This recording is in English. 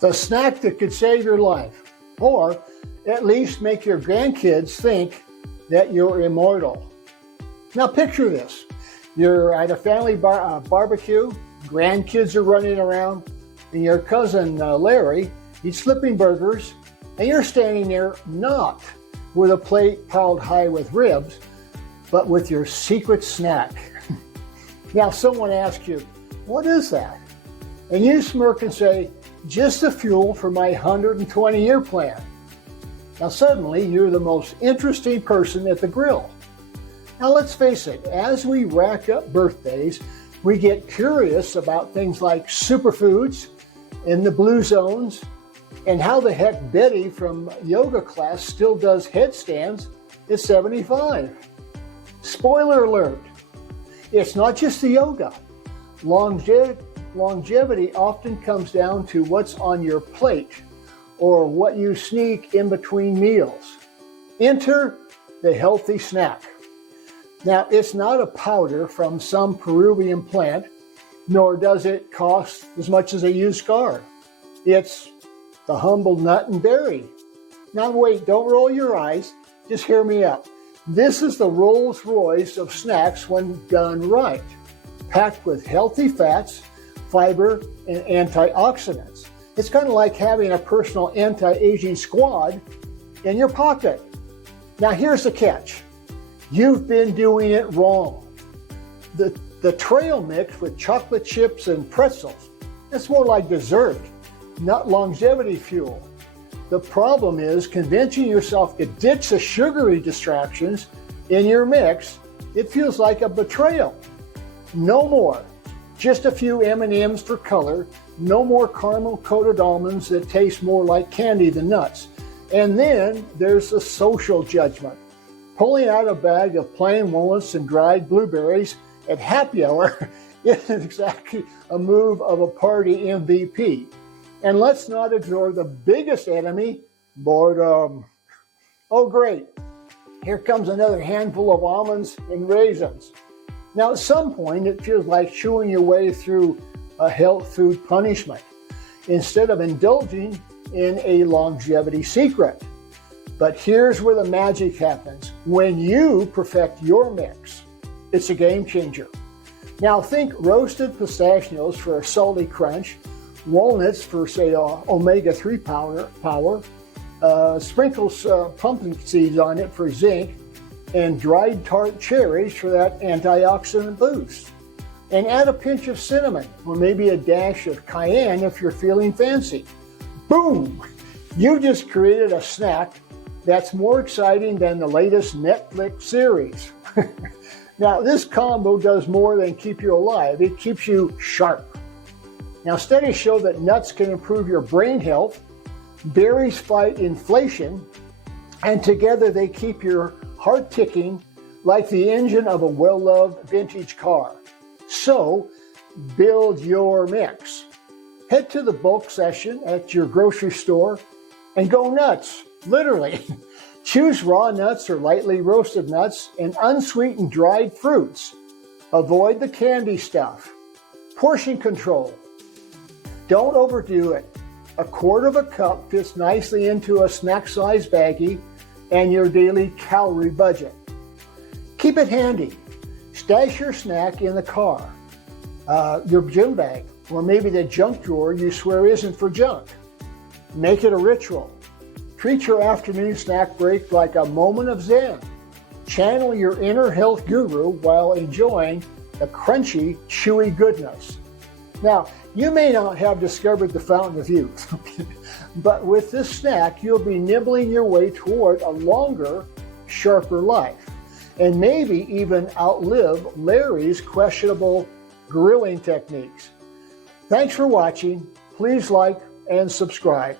The snack that could save your life, or at least make your grandkids think that you're immortal. Now picture this. You're at a family barbecue, grandkids are running around, and your cousin Larry, he's flipping burgers, and you're standing there not with a plate piled high with ribs, but with your secret snack. Now someone asks you, what is that? And you smirk and say, just the fuel for my 120-year plan. Now suddenly you're the most interesting person at the grill. Now let's face it, as we rack up birthdays, we get curious about things like superfoods and the blue zones, and how the heck Betty from yoga class still does headstands at 75. Spoiler alert, it's not just the yoga. Longevity often comes down to what's on your plate or what you sneak in between meals. Enter the healthy snack. Now, it's not a powder from some Peruvian plant, nor does it cost as much as a used car. It's the humble nut and berry. Now wait, don't roll your eyes, just hear me out. This is the Rolls Royce of snacks when done right, packed with healthy fats, fiber, and antioxidants. It's kind of like having a personal anti-aging squad in your pocket. Now here's the catch. You've been doing it wrong. The trail mix with chocolate chips and pretzels, it's more like dessert, not longevity fuel. The problem is convincing yourself to ditch the sugary distractions in your mix. It feels like a betrayal. No more. Just a few M&Ms for color. No more caramel-coated almonds that taste more like candy than nuts. And then there's the social judgment. Pulling out a bag of plain walnuts and dried blueberries at happy hour isn't exactly a move of a party MVP. And let's not ignore the biggest enemy, boredom. Oh great, here comes another handful of almonds and raisins. Now at some point it feels like chewing your way through a health food punishment instead of indulging in a longevity secret. But here's where the magic happens. When you perfect your mix, it's a game changer. Now think roasted pistachios for a salty crunch, walnuts for, say, omega-3 power, sprinkles pumpkin seeds on it for zinc, and dried tart cherries for that antioxidant boost. And add a pinch of cinnamon, or maybe a dash of cayenne if you're feeling fancy. Boom! You just created a snack that's more exciting than the latest Netflix series. Now, this combo does more than keep you alive. It keeps you sharp. Now, studies show that nuts can improve your brain health, berries fight inflation, and together they keep your heart ticking like the engine of a well-loved vintage car. So, build your mix. Head to the bulk section at your grocery store and go nuts, literally. Choose raw nuts or lightly roasted nuts and unsweetened dried fruits. Avoid the candy stuff. Portion control. Don't overdo it. A quarter of a cup fits nicely into a snack-sized baggie and your daily calorie budget. Keep it handy. Stash your snack in the car, your gym bag, or maybe the junk drawer you swear isn't for junk. Make it a ritual. Treat your afternoon snack break like a moment of zen. Channel your inner health guru while enjoying the crunchy, chewy goodness. Now, you may not have discovered the fountain of youth, but with this snack, you'll be nibbling your way toward a longer, sharper life, and maybe even outlive Larry's questionable grilling techniques. Thanks for watching. Please like and subscribe.